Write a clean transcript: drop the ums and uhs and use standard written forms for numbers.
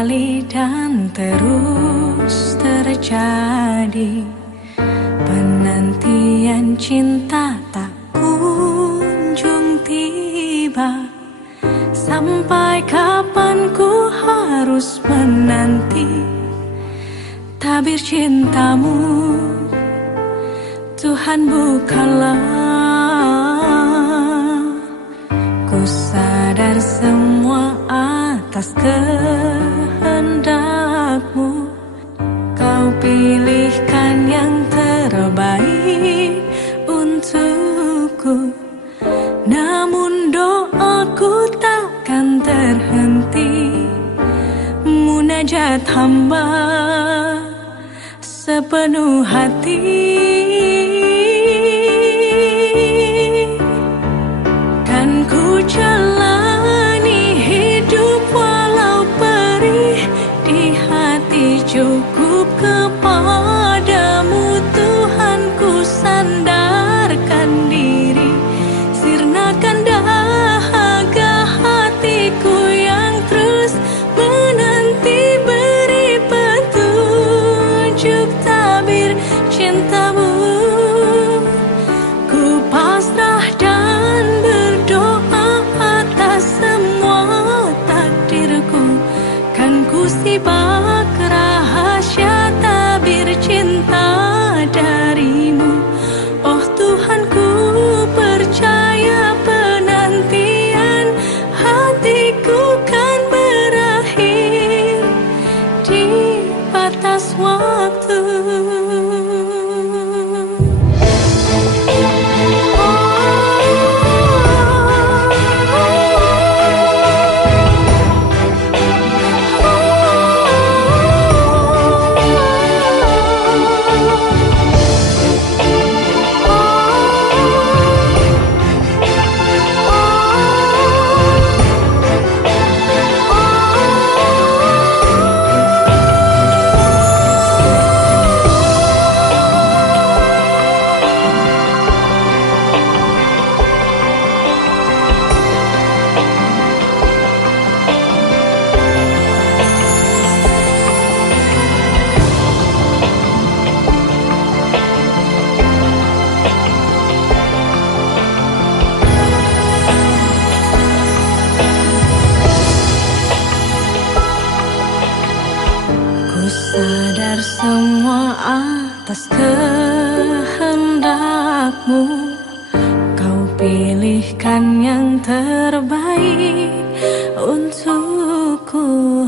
kembali dan terus terjadi. Penantian cinta tak kunjung tiba. Sampai kapan ku harus menanti tabir cintamu? Tuhan bukalah. Ku sadar semua atas kehendakmu. Kau pilihkan yang terbaik untukku. Namun doaku takkan terhenti. Munajat hamba sepenuh hati. Kan ku jalani hidup walau perih di hati, cukup kepadamu Tuhan ku sandarkan diri. Sirnakan dahaga hatiku yang terus menanti, beri petunjuk tabir cintamu. Ku pasrah dan berdoa atas semua takdirku. Kan ku simak rahasia tabir cinta darimu. Oh Tuhan, ku percaya penantian hatiku kan berakhir di batas waktu. Sadar semua atas kehendakmu. Kau pilihkan yang terbaik untukku.